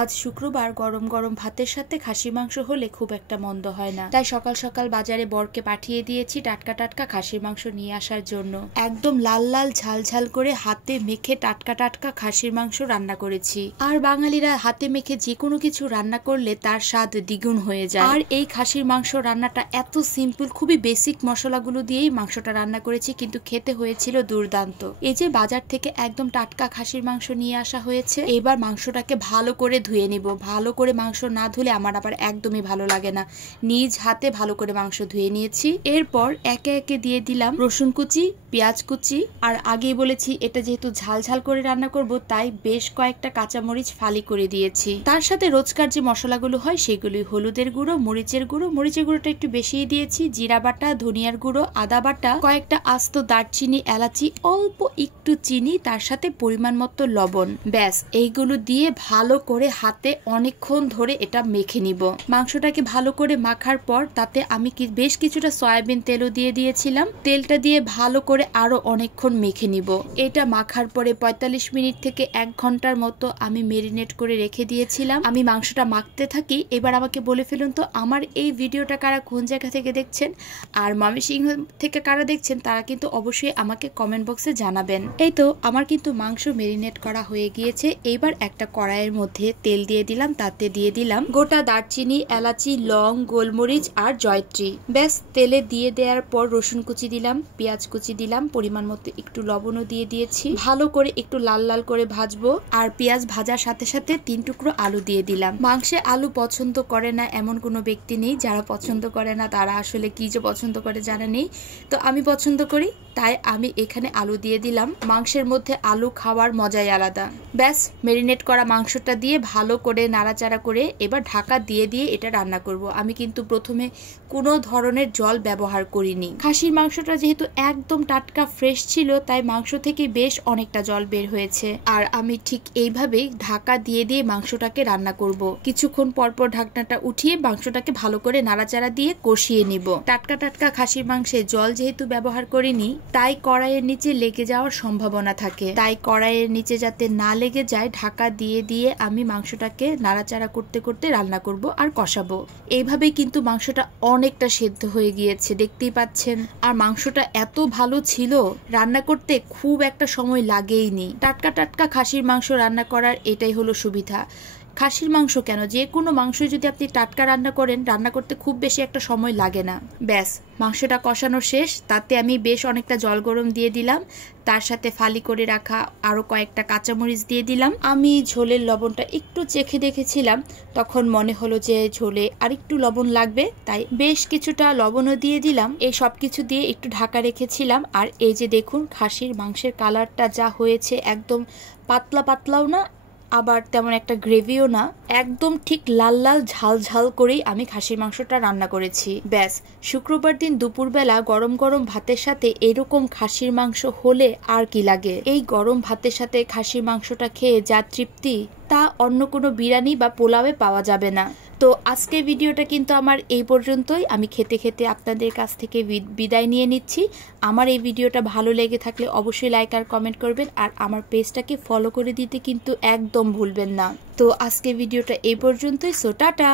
আজ শুক্রবার গরম গরম ভাতের সাথে খাসির মাংস হলে খুব একটা মন্দ হয় না। তাই সকাল সকাল বাজারে বরকে পাঠিয়ে দিয়েছি টাটকা টাটকা খাসির মাংস নিয়ে আসার জন্য। একদম লাল লাল ঝাল ঝাল করে হাতে মেখে টাটকা টাটকা খাসির মাংস রান্না করেছি। আর বাঙালিরা হাতে মেখে যে কোনো কিছু রান্না করলে তার স্বাদ দ্বিগুণ হয়ে যায়। আর এই খাসির মাংস রান্নাটা এত সিম্পল, খুবই বেসিক মশলাগুলো দিয়েই মাংসটা রান্না করেছি, কিন্তু খেতে হয়েছিল দুর্দান্ত। এই যে বাজার থেকে একদম টাটকা খাসির মাংস নিয়ে আসা হয়েছে, এবার মাংসটাকে ভালো করে ধুয়ে নিব। ভালো করে মাংস না ধুলে আমার আবার একদমই ভালো লাগে না। নিজ হাতে ভালো করে মাংস ধুয়ে নিয়েছি। এরপর একে একে দিয়ে দিলাম রসুন কুচি, পেঁয়াজ কুচি, আর আগেই বলেছি এটা যেহেতু ঝাল ঝাল করে রান্না করব তাই বেশ কয়েকটা কাঁচামরিচ ফালি করে দিয়েছি। তার সাথে রোজকার যে মশলাগুলো হয় সেগুলি, হলুদের গুঁড়ো, মরিচের গুঁড়োটা একটু বেশিই দিয়েছি, জিরা বাটা, ধনিয়ার গুঁড়ো, আদা বাটা, কয়েকটা আস্ত দারচিনি, এলাচি, অল্প একটু চিনি, তার সাথে পরিমাণ মতো লবণ। ব্যাস এইগুলো দিয়ে ভালো করে হাতে অনেকক্ষণ ধরে এটা মেখে নিব। মাংসটাকে ভালো করে মাখার পর তাতে আমি বেশ কিছুটা সয়াবিন তেলও দিয়ে দিয়েছিলাম। তেলটা দিয়ে ভালো করে আরো অনেকক্ষণ মেখে নিব। এটা মাখার পরে ৪৫ মিনিট থেকে ১ ঘন্টার মতো আমি মেরিনেট করে রেখে দিয়েছিলাম। আমি মাংসটা মাখতে থাকি। এবার আমাকে বলে ফেলুন তো আমার এই ভিডিওটা কারা কোন জায়গা থেকে দেখছেন, আর ময়মনসিংহ থেকে কারা দেখছেন তারা কিন্তু অবশ্যই আমাকে কমেন্ট বক্সে জানাবেন। এই তো আমার কিন্তু মাংস মেরিনেট করা হয়ে গিয়েছে। এইবার একটা কড়াইয়ের মধ্যে তেল দিয়ে দিলাম, তাতে দিয়ে দিলাম গোটা দারচিনি, এলাচি, লং, গোলমরিচ আর জয়ত্রী। ব্যাস তেলে দিয়ে দেওয়ার পর রসুন কুচি দিলাম, পেঁয়াজ কুচি দিলাম, পরিমাণ মতো একটু লবণও দিয়ে দিয়েছি। ভালো করে একটু লাল লাল করে ভাজবো। আর পেঁয়াজ ভাজার সাথে সাথে ৩ টুকরো আলু দিয়ে দিলাম। মাংসে আলু পছন্দ করে না এমন কোনো ব্যক্তি নেই। যারা পছন্দ করে না তারা আসলে কি যে পছন্দ করে জানা নেই। তো আমি পছন্দ করি তাই আমি এখানে আলু দিয়ে দিলাম। মাংসের মধ্যে আলু খাওয়ার মজাই আলাদা। ব্যাস মেরিনেট করা মাংসটা দিয়ে ভালো করে নাড়াচাড়া করে এবার ঢাকা দিয়ে দিয়ে এটা রান্না করব। আমি কিন্তু প্রথমে কোনো ধরনের জল ব্যবহার করিনি। খাসির মাংসটা যেহেতু একদম টাটকা ফ্রেশ ছিল তাই মাংস থেকে বেশ অনেকটা জল বের হয়েছে। আর আমি ঠিক এইভাবেই ঢাকা দিয়ে দিয়ে মাংসটাকে রান্না করব। কিছুক্ষণ পরপর ঢাকনাটা উঠিয়ে মাংসটাকে ভালো করে নাড়াচাড়া দিয়ে কষিয়ে নিব। টাটকা টাটকা খাসির মাংসে জল যেহেতু ব্যবহার করিনি তাই কড়াইয়ের নিচে লেগে যাওয়ার সম্ভাবনা থাকে। তাই কড়াইয়ের নিচে যাতে না লেগে যায় ঢাকা দিয়ে দিয়ে আমি মাংসটাকে নাড়াচাড়া করতে করতে রান্না করব আর কষাবো। এইভাবেই কিন্তু মাংসটা অনেকটা সেদ্ধ হয়ে গিয়েছে, দেখতেই পাচ্ছেন। আর মাংসটা এত ভালো ছিল, রান্না করতে খুব একটা সময় লাগেইনি। টাটকা টাটকা খাসির মাংস রান্না করার এটাই হলো সুবিধা। খাসির মাংস কেন, যে কোনো মাংস যদি আপনি টাটকা রান্না করেন রান্না করতে খুব বেশি একটা সময় লাগে না। ব্যাস মাংসটা কষানো শেষ। তাতে আমি বেশ অনেকটা জল গরম দিয়ে দিলাম। তার সাথে ফালি করে রাখা আরো কয়েকটা কাঁচামরিচ দিয়ে দিলাম। আমি ঝোলের লবণটা একটু চেখে দেখেছিলাম, তখন মনে হলো যে ঝোলে আরেকটু লবণ লাগবে, তাই বেশ কিছুটা লবণও দিয়ে দিলাম। এই সব কিছু দিয়ে একটু ঢাকা রেখেছিলাম। আর এই যে দেখুন খাসির মাংসের কালারটা যা হয়েছে, একদম পাতলা পাতলাও না আবার তেমন একটা গ্রেভিও না, একদম ঠিক লাল লাল ঝাল ঝাল করেই আমি খাসির মাংসটা রান্না করেছি। ব্যাস শুক্রবার দিন দুপুরবেলা গরম গরম ভাতের সাথে এরকম খাসির মাংস হলে আর কি লাগে। এই গরম ভাতের সাথে খাসির মাংসটা খেয়ে যা তৃপ্তি তা অন্য কোনো বিরিয়ানি বা পোলাওয়ে পাওয়া যাবে না। তো আজকের ভিডিওটা কিন্তু আমার এই পর্যন্তই। আমি খেতে খেতে আপনাদের কাছ থেকে বিদায় নিয়ে নিচ্ছি। আমার এই ভিডিওটা ভালো লেগে থাকলে অবশ্যই লাইক আর কমেন্ট করবেন, আর আমার পেজটাকে ফলো করে দিতে কিন্তু একদম ভুলবেন না। তো আজকের ভিডিওটা এই পর্যন্তই। So tata.